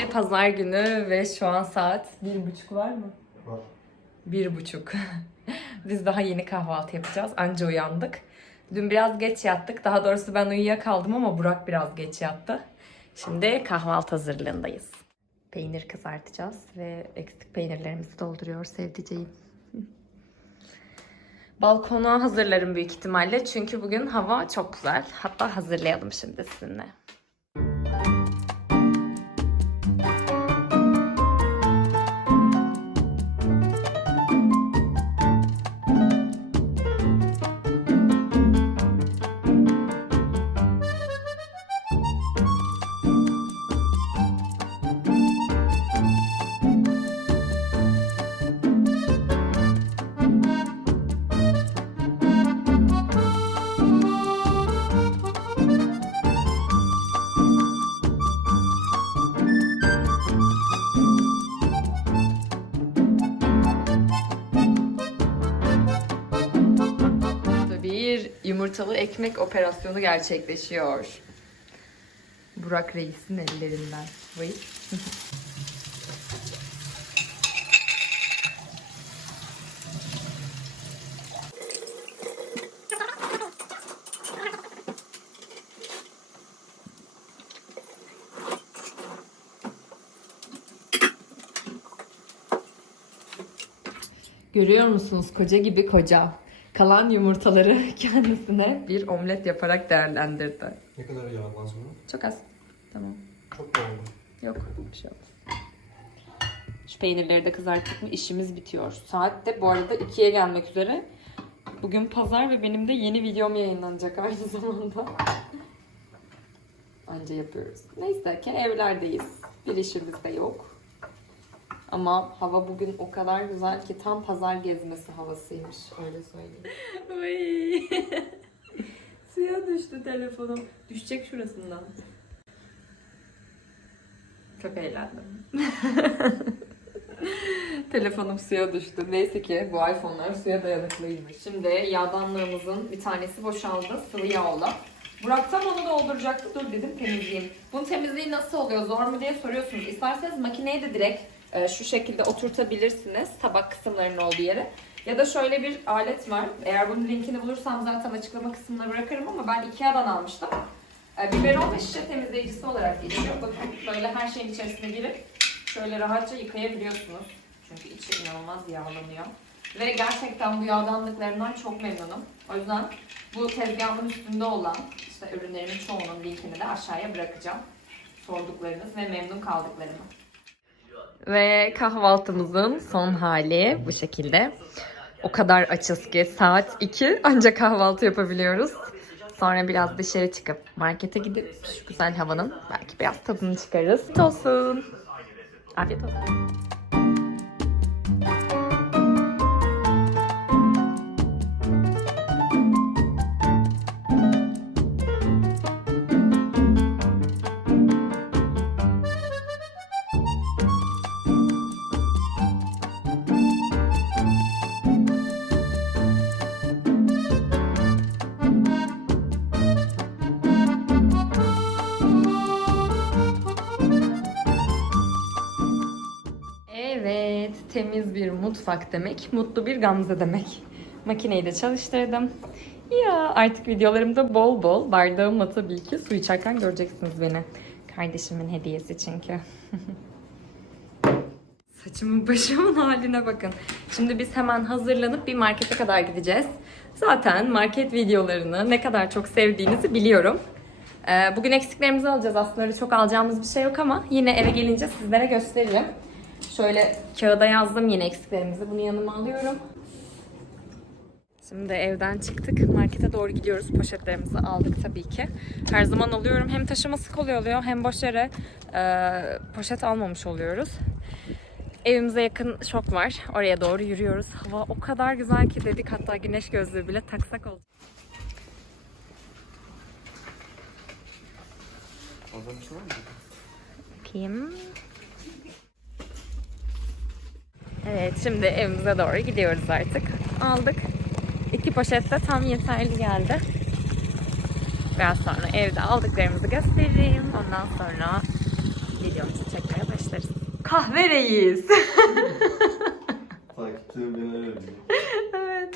Bir pazar günü ve şu an saat bir buçuk var mı? Var. Bir buçuk. Biz daha yeni kahvaltı yapacağız. Anca uyandık. Dün biraz geç yattık. Daha doğrusu ben uyuyakaldım ama Burak biraz geç yattı. Şimdi kahvaltı hazırlığındayız. Peynir kızartacağız ve eksik peynirlerimizi dolduruyor sevdiceğim. Balkona hazırlarım büyük ihtimalle çünkü bugün hava çok güzel. Hatta hazırlayalım şimdi sizinle. Yumurtalı ekmek operasyonu gerçekleşiyor. Burak Reis'in ellerinden. Vay. Görüyor musunuz koca gibi koca. Kalan yumurtaları kendisine bir omlet yaparak değerlendirdi. Ne kadar yağ lazım? Çok az. Tamam. Çok mu oldu? Yok bir şey olmaz. Şu peynirleri de kızarttık mı işimiz bitiyor. Saat de bu arada 2'ye gelmek üzere. Bugün pazar ve benim de yeni videom yayınlanacak aynı zamanda. Anca yapıyoruz. Neyse ki evlerdeyiz. Bir işimiz de yok. Ama hava bugün o kadar güzel ki tam pazar gezmesi havasıymış. Öyle söyleyeyim. Suya düştü telefonum. Düşecek şurasından. Çok eğlendim. Telefonum suya düştü. Neyse ki bu iPhone'lar suya dayanıklıymış. Şimdi yağdanlığımızın bir tanesi boşaldı. Sıvı yağ olan. Burak tam onu dolduracaktı. Dur dedim temizleyeyim. Bunun temizliği nasıl oluyor? Zor mu diye soruyorsunuz. İsterseniz makineye de direkt e, şu şekilde oturtabilirsiniz. Tabak kısımlarının olduğu yere. Ya da şöyle bir alet var. Eğer bunun linkini bulursam zaten açıklama kısmına bırakırım ama ben Ikea'dan almıştım. E, biberon ve şişe temizleyicisi olarak geçiyor. Bakın böyle her şeyin içerisine girip şöyle rahatça yıkayabiliyorsunuz. Çünkü içi inanılmaz yağlanıyor. Ve gerçekten bu yağdanlıklarından çok memnunum. O yüzden bu tezgahımın üstünde olan işte ürünlerimin çoğunun linkini de aşağıya bırakacağım. Sorduklarınız ve memnun kaldıklarımı. Ve kahvaltımızın son hali bu şekilde. O kadar açız ki saat 2 ancak kahvaltı yapabiliyoruz. Sonra biraz dışarı çıkıp markete gidip şu güzel havanın belki biraz tadını çıkarırız. Olsun. Afiyet olsun. Temiz bir mutfak demek, mutlu bir Gamze demek. Makineyi de çalıştırdım. Ya artık videolarımda bol bol bardağımla tabii ki su içerken göreceksiniz beni. Kardeşimin hediyesi çünkü. Saçımın başımın haline bakın. Şimdi biz hemen hazırlanıp bir markete kadar gideceğiz. Zaten market videolarını ne kadar çok sevdiğinizi biliyorum. Ee, Bugün eksiklerimizi alacağız. Aslında öyle çok alacağımız bir şey yok ama yine eve gelince sizlere gösteririm. Şöyle kağıda yazdım yine eksiklerimizi. Bunu yanıma alıyorum. Şimdi evden çıktık. Markete doğru gidiyoruz. Poşetlerimizi aldık tabii ki. Her zaman alıyorum. Hem taşıması kolay oluyor hem boş yere e, poşet almamış oluyoruz. Evimize yakın şok var. Oraya doğru yürüyoruz. Hava o kadar güzel ki dedik hatta güneş gözlüğü bile taksak oldu. Şey? Bakayım. Evet şimdi evimize doğru gidiyoruz artık. Aldık. İki poşet de tam yeterli geldi. Biraz sonra evde aldıklarımızı göstereyim. Ondan sonra video videomuzu çekmeye başlarız. Kahve evet.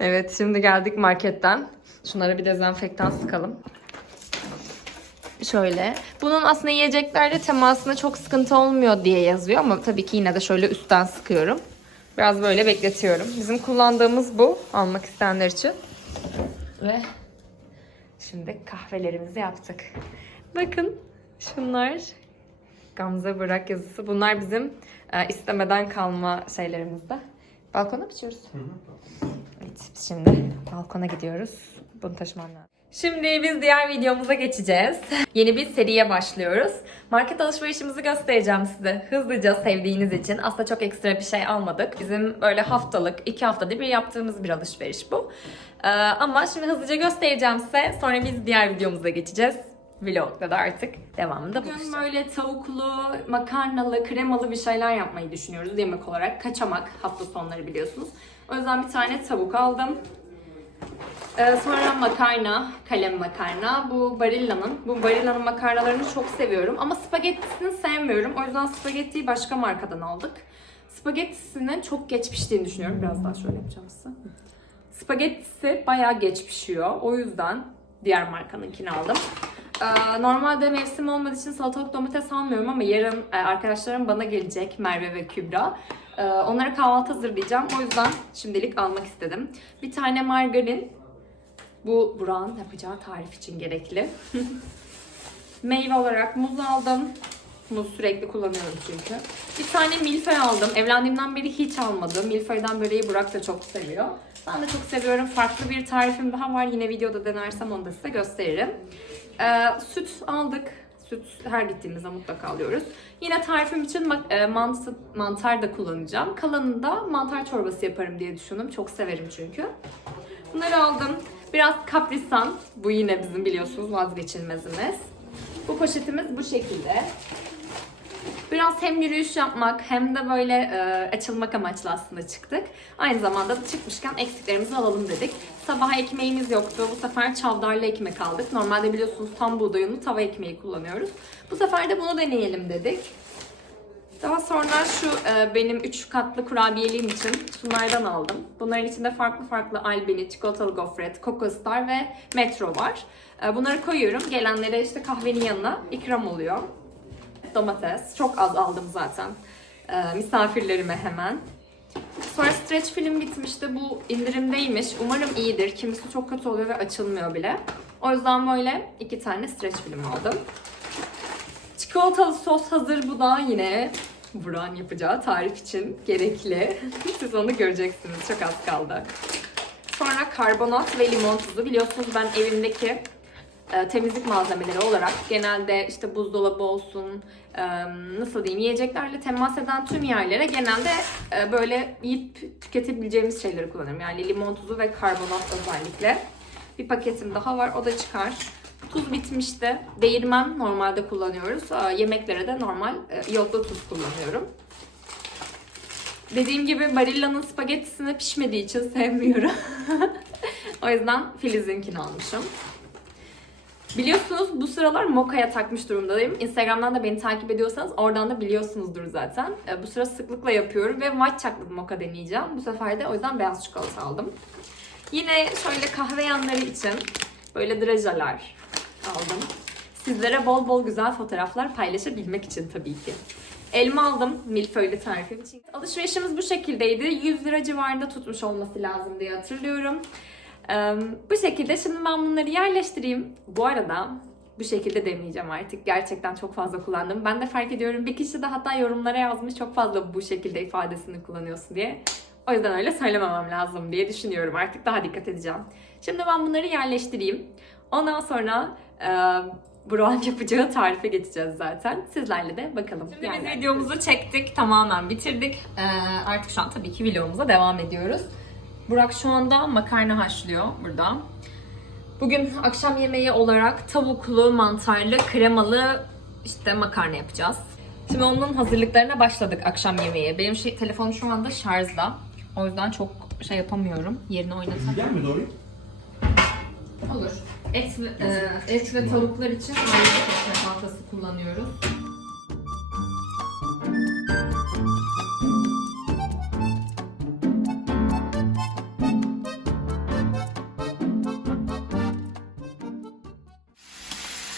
Evet şimdi geldik marketten. Şunlara bir dezenfektan sıkalım. Şöyle. Bunun aslında yiyeceklerle temasında çok sıkıntı olmuyor diye yazıyor ama tabii ki yine de şöyle üstten sıkıyorum. Biraz böyle bekletiyorum. Bizim kullandığımız bu. Almak isteyenler için. Ve şimdi kahvelerimizi yaptık. Bakın şunlar. Gamze Bırak yazısı. Bunlar bizim e, istemeden kalma şeylerimizde. Balkona mı çıkıyoruz? Evet, biz şimdi balkona gidiyoruz. Bunu taşımam lazım. Şimdi biz diğer videomuza geçeceğiz. Yeni bir seriye başlıyoruz. Market alışverişimizi göstereceğim size. Hızlıca sevdiğiniz için. Aslında çok ekstra bir şey almadık. Bizim böyle haftalık, iki haftada bir yaptığımız bir alışveriş bu. Ee, ama şimdi hızlıca göstereceğim size. Sonra biz diğer videomuza geçeceğiz. Vlogda da artık devamında Bugün böyle tavuklu, makarnalı, kremalı bir şeyler yapmayı düşünüyoruz yemek olarak. Kaçamak hafta sonları biliyorsunuz. O yüzden bir tane tavuk aldım. Ee, sonra makarna, kalem makarna. Bu Barilla'nın. Bu Barilla'nın makarnalarını çok seviyorum. Ama spagettisini sevmiyorum. O yüzden spagettiyi başka markadan aldık. Spagettisinin çok geç piştiğini düşünüyorum. Biraz daha şöyle yapacağım size. Spagettisi bayağı geç pişiyor. O yüzden diğer markanınkini aldım. Ee, normalde mevsim olmadığı için salatalık domates almıyorum ama yarın e, arkadaşlarım bana gelecek Merve ve Kübra. Ee, onlara kahvaltı hazırlayacağım. O yüzden şimdilik almak istedim. Bir tane margarin. Bu Burak'ın yapacağı tarif için gerekli. Meyve olarak muz aldım. Muz sürekli kullanıyorum çünkü. Bir tane milföy aldım. Evlendiğimden beri hiç almadım. Milföyden böreği Burak da çok seviyor. Ben de çok seviyorum. Farklı bir tarifim daha var. Yine videoda denersem onu da size gösteririm. Ee, süt aldık. Süt her gittiğimizde mutlaka alıyoruz. Yine tarifim için e, mantı, mantar da kullanacağım. Kalanında mantar çorbası yaparım diye düşündüm. Çok severim çünkü. Bunları aldım. Biraz kaprisan. Bu yine bizim biliyorsunuz vazgeçilmezimiz. Bu poşetimiz bu şekilde. Biraz hem yürüyüş yapmak hem de böyle e, açılmak amaçlı aslında çıktık. Aynı zamanda da çıkmışken eksiklerimizi alalım dedik. Sabah ekmeğimiz yoktu. Bu sefer çavdarlı ekmek aldık. Normalde biliyorsunuz tam buğday tava ekmeği kullanıyoruz. Bu sefer de bunu deneyelim dedik. Daha sonra şu e, benim 3 katlı kurabiyeliğim için şunlardan aldım. Bunların içinde farklı farklı albeni, çikolatalı gofret, Coco Star ve Metro var. E, bunları koyuyorum. Gelenlere işte kahvenin yanına ikram oluyor. Domates. Çok az aldım zaten. E, misafirlerime hemen. Sonra stretch film bitmişti. Bu indirimdeymiş. Umarım iyidir. Kimisi çok kötü oluyor ve açılmıyor bile. O yüzden böyle iki tane stretch film aldım. Çikolatalı sos hazır bu da yine Burak'ın yapacağı tarif için gerekli. Siz onu göreceksiniz. Çok az kaldı. Sonra karbonat ve limon tuzu. Biliyorsunuz ben evimdeki temizlik malzemeleri olarak genelde işte buzdolabı olsun, e, nasıl diyeyim yiyeceklerle temas eden tüm yerlere genelde e, böyle yiyip tüketebileceğimiz şeyleri kullanıyorum. Yani limon tuzu ve karbonat özellikle. Bir paketim daha var. O da çıkar. Tuz bitmişti. Değirmen normalde kullanıyoruz. Yemeklere de normal e, iyotlu tuz kullanıyorum. Dediğim gibi Barilla'nın spagettisini pişmediği için sevmiyorum. o yüzden Filiz'inkini almışım. Biliyorsunuz bu sıralar Moka'ya takmış durumdayım. Instagram'dan da beni takip ediyorsanız oradan da biliyorsunuzdur zaten. E, Bu sıra sıklıkla yapıyorum ve white chocolate mocha deneyeceğim. Bu sefer de o yüzden beyaz çikolata aldım. Yine şöyle kahve yanları için böyle drajalar aldım. Sizlere bol bol güzel fotoğraflar paylaşabilmek için tabii ki. Elma aldım milföylü tarifim için. Alışverişimiz bu şekildeydi. 100 lira civarında tutmuş olması lazım diye hatırlıyorum. Ee, bu şekilde şimdi ben bunları yerleştireyim. Bu arada bu şekilde demeyeceğim artık. Gerçekten çok fazla kullandım. Ben de fark ediyorum. Bir kişi de hatta yorumlara yazmış çok fazla bu şekilde ifadesini kullanıyorsun diye. O yüzden öyle söylememem lazım diye düşünüyorum. Artık daha dikkat edeceğim. Şimdi ben bunları yerleştireyim. Ondan sonra e, Burak'ın yapacağı tarife geçeceğiz zaten. Sizlerle de bakalım. Şimdi biz videomuzu çektik. Tamamen bitirdik. E, artık şu an tabii ki vlogumuza devam ediyoruz. Burak şu anda makarna haşlıyor burada. Bugün akşam yemeği olarak tavuklu, mantarlı, kremalı işte makarna yapacağız. Şimdi onun hazırlıklarına başladık akşam yemeği. Benim şey, telefonum şu anda şarjda. O yüzden çok şey yapamıyorum. Yerini oynatamıyorum. Gel mi doğru? Olur. Et ve, e, et ve tavuklar için ayrı bir tahtası kullanıyoruz.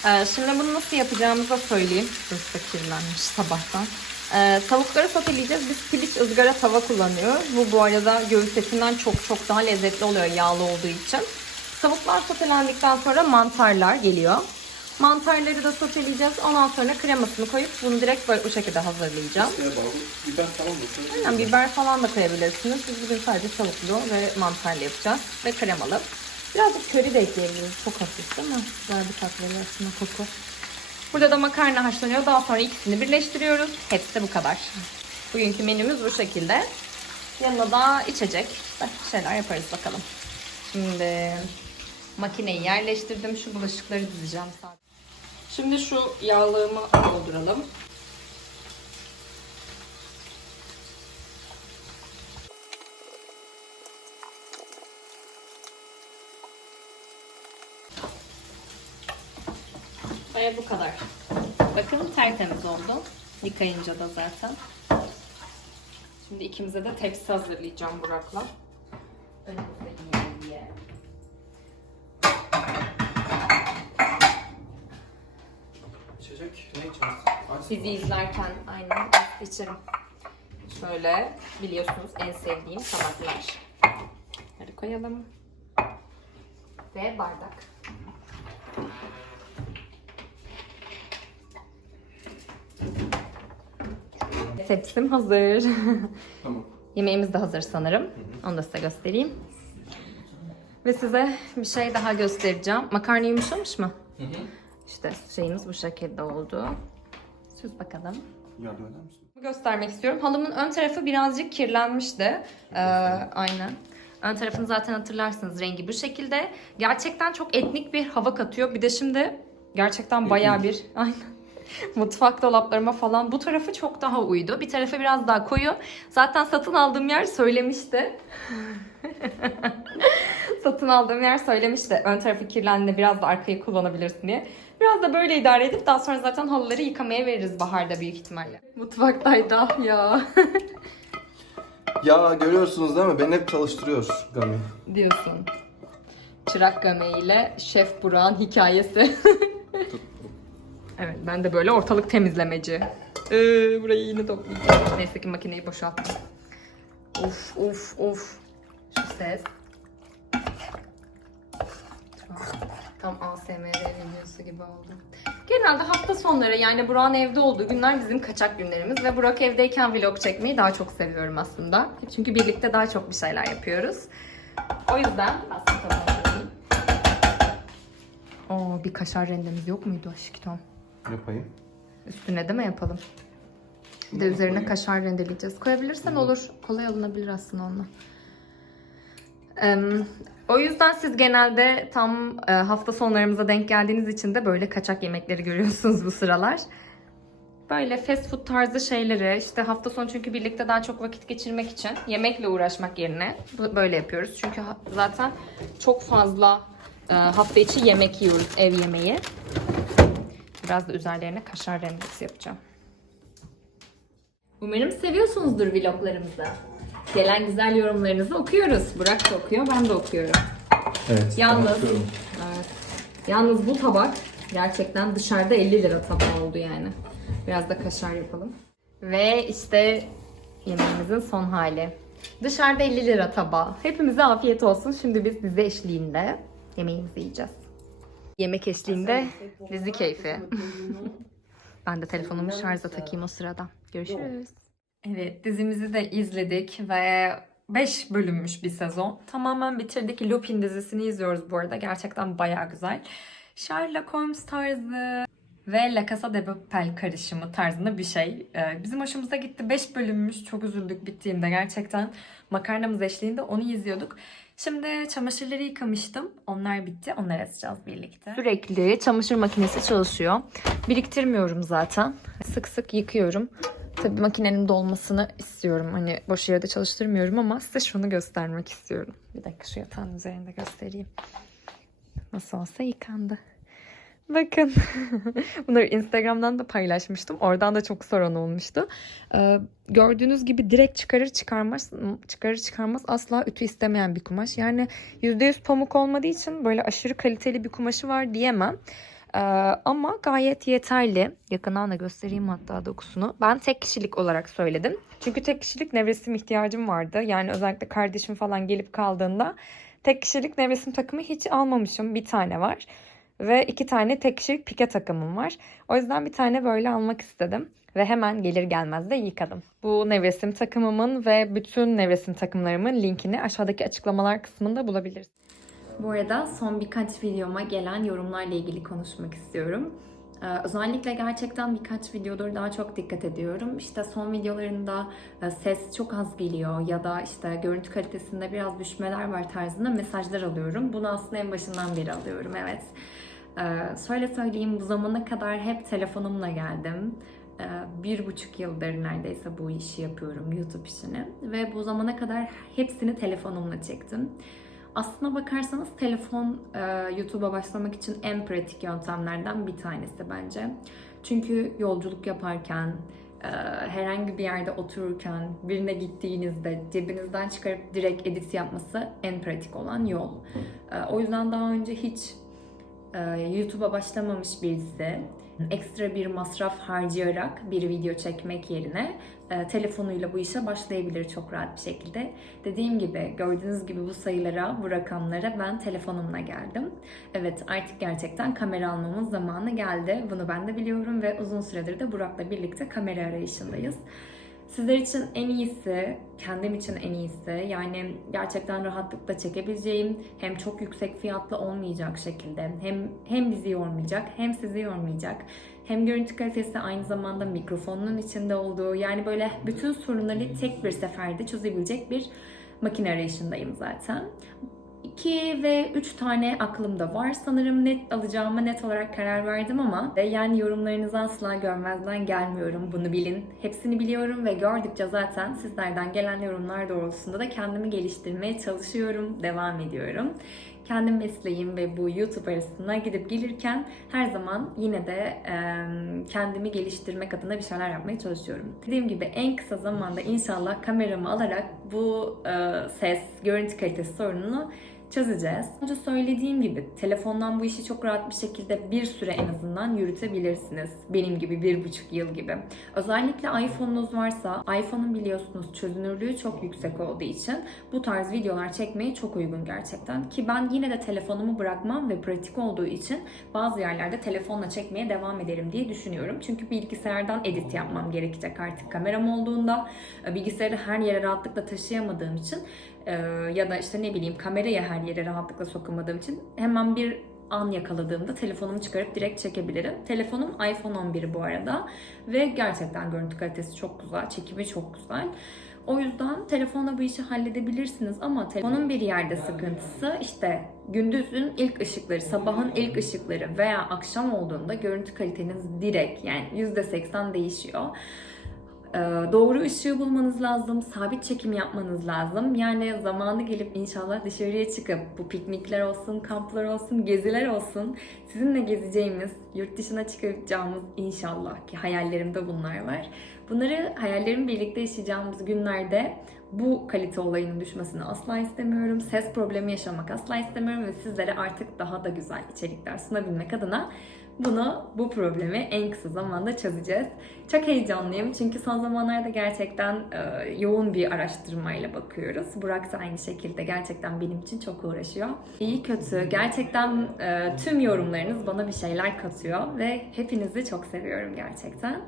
Ee, şimdi bunu nasıl yapacağımızı da söyleyeyim. Burası da kirlenmiş sabahtan. Ee, tavukları soteleyeceğiz. Biz piliç ızgara tava kullanıyoruz. Bu bu arada göğüs etinden çok çok daha lezzetli oluyor yağlı olduğu için. Tavuklar sotelendikten sonra mantarlar geliyor. Mantarları da soteleyeceğiz. Ondan sonra kremasını koyup bunu direkt böyle bu şekilde hazırlayacağım. Biber falan mı? Aynen biber falan da koyabilirsiniz. Biz bugün sadece tavuklu ve mantarlı yapacağız. Ve kremalı. Birazcık köri de ekleyebiliriz. Çok hafif değil mi? Güzel bir tat veriyor aslında koku. Burada da makarna haşlanıyor. Daha sonra ikisini birleştiriyoruz. Hepsi de bu kadar. Bugünkü menümüz bu şekilde. Yanına da içecek. İşte şeyler yaparız bakalım. Şimdi makineyi yerleştirdim. Şu bulaşıkları dizeceğim sadece. Şimdi şu yağlığımı dolduralım. Ve bu kadar. Bakın tertemiz oldu. Yıkayınca da zaten. Şimdi ikimize de tepsi hazırlayacağım Burak'la. Önümüzde yiyelim diye. İçecek. Ne? Ice Sizi izlerken aynen içerim. Şöyle biliyorsunuz en sevdiğim tabaklar. Hadi koyalım. Ve bardak. Tepsim hazır. Tamam. Yemeğimiz de hazır sanırım. Onu da size göstereyim. Ve size bir şey daha göstereceğim. Makarna yumuşamış mı? Hı hı. İşte şeyimiz bu şekilde oldu. Süz bakalım. Yardım eder misin? Göstermek istiyorum. Halımın ön tarafı birazcık kirlenmişti. Ee, aynen. Ön tarafını zaten hatırlarsınız rengi bu şekilde. Gerçekten çok etnik bir hava katıyor. Bir de şimdi gerçekten bayağı bir aynen. Mutfak dolaplarıma falan bu tarafı çok daha uydu. Bir tarafı biraz daha koyu. Zaten satın aldığım yer söylemişti. satın aldığım yer söylemişti. Ön tarafı kirlendiğinde biraz da arkayı kullanabilirsin diye. Biraz da böyle idare edip daha sonra zaten halıları yıkamaya veririz baharda büyük ihtimalle. Mutfaktaydı ah ya. Ya görüyorsunuz değil mi? Beni hep çalıştırıyor Gami. Diyorsun. Çırak Game ile Şef Burak'ın hikayesi. evet ben de böyle ortalık temizlemeci. Ee, burayı yine toplayacağım. Neyse ki makineyi boşalttım. Of of of. Şu ses. Tam ASMR videosu gibi oldu. Genelde hafta sonları yani Burak'ın evde olduğu günler bizim kaçak günlerimiz ve Burak evdeyken vlog çekmeyi daha çok seviyorum aslında. Çünkü birlikte daha çok bir şeyler yapıyoruz. O yüzden aslında Oo, bir kaşar rendemiz yok muydu aşkım? Yapayım. Üstüne de mi yapalım? Bir de Bunu üzerine koyayım. kaşar rendeleyeceğiz. Koyabilirsen olur. Kolay alınabilir aslında onunla. Em, o yüzden siz genelde tam e, hafta sonlarımıza denk geldiğiniz için de böyle kaçak yemekleri görüyorsunuz bu sıralar. Böyle fast food tarzı şeyleri işte hafta sonu çünkü birlikte daha çok vakit geçirmek için yemekle uğraşmak yerine böyle yapıyoruz. Çünkü zaten çok fazla e, hafta içi yemek yiyoruz ev yemeği. Biraz da üzerlerine kaşar rendesi yapacağım. Umarım seviyorsunuzdur vloglarımızı. Gelen güzel yorumlarınızı okuyoruz. Burak da okuyor, ben de okuyorum. Evet. Yalnız, evet. Yalnız bu tabak gerçekten dışarıda 50 lira tabağı oldu yani. Biraz da kaşar yapalım. Ve işte yemeğimizin son hali. Dışarıda 50 lira tabağı. Hepimize afiyet olsun. Şimdi biz dizi eşliğinde yemeğimizi yiyeceğiz. Yemek eşliğinde dizi keyfi. ben de telefonumu şarja takayım o sırada. Görüşürüz. Evet dizimizi de izledik ve 5 bölünmüş bir sezon. Tamamen bitirdik. Lupin dizisini izliyoruz bu arada. Gerçekten bayağı güzel. Sherlock Holmes tarzı ve La Casa de Papel karışımı tarzında bir şey. Ee, bizim hoşumuza gitti. 5 bölünmüş. Çok üzüldük bittiğinde gerçekten. Makarnamız eşliğinde onu izliyorduk. Şimdi çamaşırları yıkamıştım. Onlar bitti. Onları asacağız birlikte. Sürekli çamaşır makinesi çalışıyor. Biriktirmiyorum zaten. Sık sık yıkıyorum. Tabii makinenin dolmasını istiyorum. Hani boş yerde çalıştırmıyorum ama size şunu göstermek istiyorum. Bir dakika şu yatağın üzerinde göstereyim. Nasıl olsa yıkandı. Bakın. Bunları Instagram'dan da paylaşmıştım. Oradan da çok soran olmuştu. Ee, gördüğünüz gibi direkt çıkarır çıkarmaz çıkarır çıkarmaz asla ütü istemeyen bir kumaş. Yani %100 pamuk olmadığı için böyle aşırı kaliteli bir kumaşı var diyemem. Ee, ama gayet yeterli. Yakından da göstereyim hatta dokusunu. Ben tek kişilik olarak söyledim. Çünkü tek kişilik nevresim ihtiyacım vardı. Yani özellikle kardeşim falan gelip kaldığında tek kişilik nevresim takımı hiç almamışım. Bir tane var. Ve iki tane tek kişilik pike takımım var. O yüzden bir tane böyle almak istedim. Ve hemen gelir gelmez de yıkadım. Bu nevresim takımımın ve bütün nevresim takımlarımın linkini aşağıdaki açıklamalar kısmında bulabilirsiniz. Bu arada son birkaç videoma gelen yorumlarla ilgili konuşmak istiyorum. Ee, özellikle gerçekten birkaç videodur daha çok dikkat ediyorum. İşte son videolarında e, ses çok az geliyor ya da işte görüntü kalitesinde biraz düşmeler var tarzında mesajlar alıyorum. Bunu aslında en başından beri alıyorum evet. Ee, şöyle söyleyeyim bu zamana kadar hep telefonumla geldim. Ee, bir buçuk yıldır neredeyse bu işi yapıyorum YouTube işini ve bu zamana kadar hepsini telefonumla çektim. Aslına bakarsanız telefon e, YouTube'a başlamak için en pratik yöntemlerden bir tanesi bence. Çünkü yolculuk yaparken, e, herhangi bir yerde otururken, birine gittiğinizde cebinizden çıkarıp direkt edit yapması en pratik olan yol. E, o yüzden daha önce hiç YouTube'a başlamamış birisi ekstra bir masraf harcayarak bir video çekmek yerine e, telefonuyla bu işe başlayabilir çok rahat bir şekilde. Dediğim gibi gördüğünüz gibi bu sayılara, bu rakamlara ben telefonumla geldim. Evet artık gerçekten kamera almamın zamanı geldi. Bunu ben de biliyorum ve uzun süredir de Burak'la birlikte kamera arayışındayız. Sizler için en iyisi, kendim için en iyisi yani gerçekten rahatlıkla çekebileceğim hem çok yüksek fiyatlı olmayacak şekilde hem hem bizi yormayacak hem sizi yormayacak hem görüntü kalitesi aynı zamanda mikrofonun içinde olduğu yani böyle bütün sorunları tek bir seferde çözebilecek bir makine arayışındayım zaten. 2 ve 3 tane aklımda var. Sanırım net alacağıma net olarak karar verdim ama yani yorumlarınızı asla görmezden gelmiyorum. Bunu bilin. Hepsini biliyorum ve gördükçe zaten sizlerden gelen yorumlar doğrultusunda da kendimi geliştirmeye çalışıyorum, devam ediyorum. Kendi mesleğim ve bu YouTube arasında gidip gelirken her zaman yine de e, kendimi geliştirmek adına bir şeyler yapmaya çalışıyorum. Dediğim gibi en kısa zamanda inşallah kameramı alarak bu e, ses, görüntü kalitesi sorununu çözeceğiz. Önce söylediğim gibi telefondan bu işi çok rahat bir şekilde bir süre en azından yürütebilirsiniz. Benim gibi bir buçuk yıl gibi. Özellikle iPhone'unuz varsa iPhone'un biliyorsunuz çözünürlüğü çok yüksek olduğu için bu tarz videolar çekmeye çok uygun gerçekten. Ki ben yine de telefonumu bırakmam ve pratik olduğu için bazı yerlerde telefonla çekmeye devam ederim diye düşünüyorum. Çünkü bilgisayardan edit yapmam gerekecek artık kameram olduğunda. Bilgisayarı her yere rahatlıkla taşıyamadığım için ee, ya da işte ne bileyim kamerayı her yere rahatlıkla sokamadığım için hemen bir an yakaladığımda telefonumu çıkarıp direkt çekebilirim. Telefonum iPhone 11 bu arada ve gerçekten görüntü kalitesi çok güzel, çekimi çok güzel. O yüzden telefonla bu işi halledebilirsiniz ama telefonun bir yerde sıkıntısı işte gündüzün ilk ışıkları, sabahın ilk ışıkları veya akşam olduğunda görüntü kaliteniz direkt yani %80 değişiyor. Ee, doğru ışığı bulmanız lazım, sabit çekim yapmanız lazım. Yani zamanı gelip inşallah dışarıya çıkıp bu piknikler olsun, kamplar olsun, geziler olsun sizinle gezeceğimiz, yurt dışına çıkacağımız inşallah ki hayallerimde bunlar var. Bunları hayallerimi birlikte yaşayacağımız günlerde bu kalite olayının düşmesini asla istemiyorum. Ses problemi yaşamak asla istemiyorum ve sizlere artık daha da güzel içerikler sunabilmek adına bunu, bu problemi en kısa zamanda çözeceğiz. Çok heyecanlıyım çünkü son zamanlarda gerçekten e, yoğun bir araştırmayla bakıyoruz. Burak da aynı şekilde gerçekten benim için çok uğraşıyor. İyi kötü, gerçekten e, tüm yorumlarınız bana bir şeyler katıyor ve hepinizi çok seviyorum gerçekten.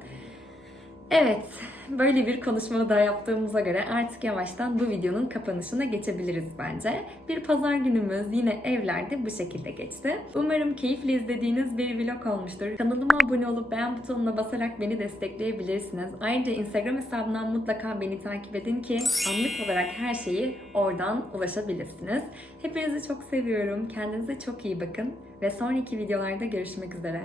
Evet, böyle bir konuşma daha yaptığımıza göre artık yavaştan bu videonun kapanışına geçebiliriz bence. Bir pazar günümüz yine evlerde bu şekilde geçti. Umarım keyifle izlediğiniz bir vlog olmuştur. Kanalıma abone olup beğen butonuna basarak beni destekleyebilirsiniz. Ayrıca Instagram hesabından mutlaka beni takip edin ki anlık olarak her şeyi oradan ulaşabilirsiniz. Hepinizi çok seviyorum. Kendinize çok iyi bakın ve sonraki videolarda görüşmek üzere.